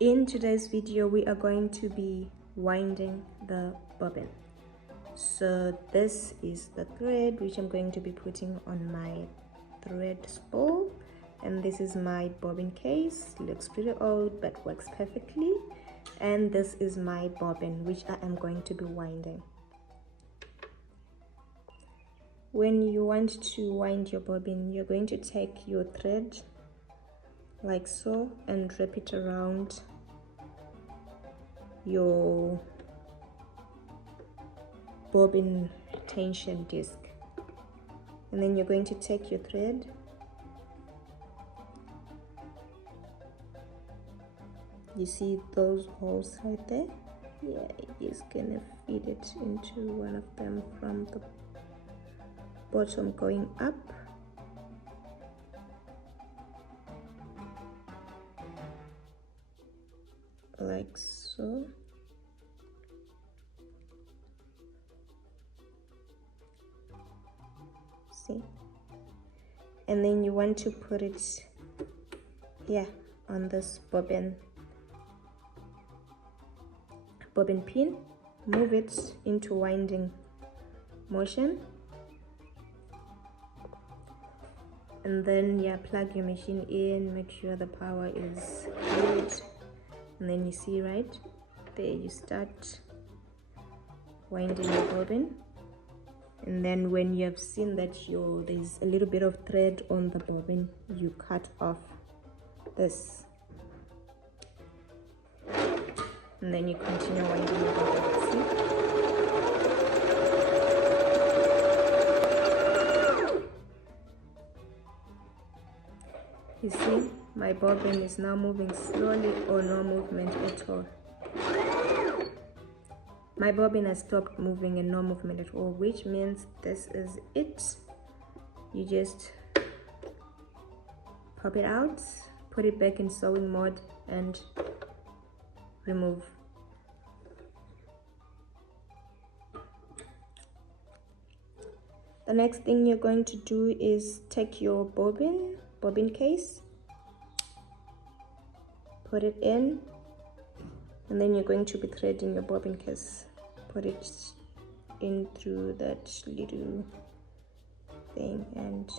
In today's video, we are going to be winding the bobbin. So this is the thread which I'm going to be putting on my thread spool, and this is my bobbin case. Looks pretty old but works perfectly. And this is my bobbin which I am going to be winding. When you want to wind your bobbin, you're going to take your thread like so and wrap it around your bobbin tension disc, and then you're going to take your thread you see those holes right there? Yeah, you're just gonna feed it into one of them from the bottom going up. Like so. See? And then you want to put it here on this bobbin pin. Move it into winding motion, and then plug your machine in, make sure the power is good. And then you see right there, you start winding your bobbin, and then when you have seen that there's a little bit of thread on the bobbin, you cut off this, and then you continue winding your bobbin. See? You see, my bobbin is now moving slowly or no movement at all. My bobbin has stopped moving and no movement at all, which means this is it. You just pop it out, put it back in sewing mode, and remove. The next thing you're going to do is take your bobbin case, put it in, and then you're going to be threading your bobbin case. Put it in through that little thing, and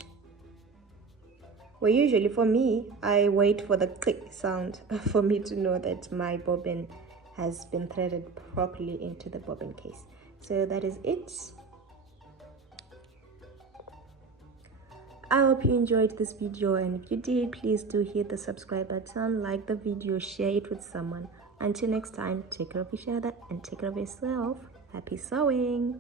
usually for me, I wait for the click sound for me to know that my bobbin has been threaded properly into the bobbin case. So that is it. I hope you enjoyed this video, and if you did, please do hit the subscribe button, like the video, share it with someone. Until next time, take care of each other and take care of yourself. Happy sewing!